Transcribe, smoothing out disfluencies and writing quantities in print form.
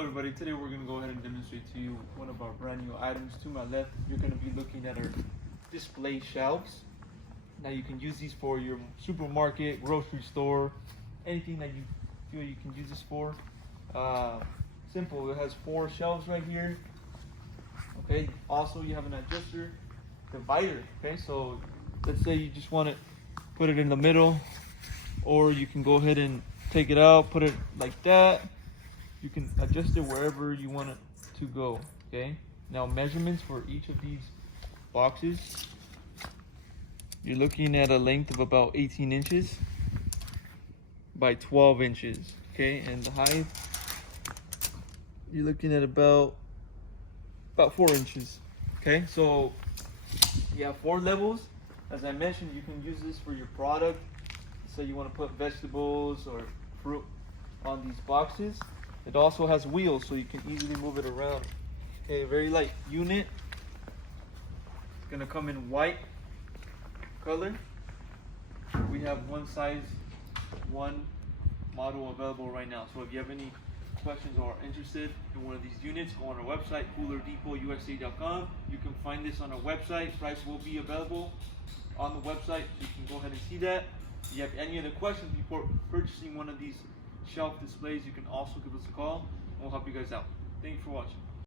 Hello everybody, today we're going to go ahead and demonstrate to you one of our brand new items. To my left, you're going to be looking at our display shelves. Now you can use these for your supermarket, grocery store, anything that you feel you can use this for. Simple, it has 4 shelves right here. Okay, also you have an adjuster divider. Okay, so let's say you just want to put it in the middle, or you can go ahead and take it out, put it like that. You can adjust it wherever you want it to go. Okay, now measurements for each of these boxes, you're looking at a length of about 18 inches by 12 inches. Okay, and the height, you're looking at about 4 inches. Okay, so you have 4 levels. As I mentioned, you can use this for your product. Say you want to put vegetables or fruit on these boxes. It also has wheels, so you can easily move it around. Okay, very light unit. It's gonna come in white color. We have one size, one model available right now. So if you have any questions or are interested in one of these units, go on our website, coolerdepotUSA.com. You can find this on our website. Price will be available on the website, so you can go ahead and see that. If you have any other questions before purchasing one of these shelf displays, you can also give us a call and we'll help you guys out. Thank you for watching.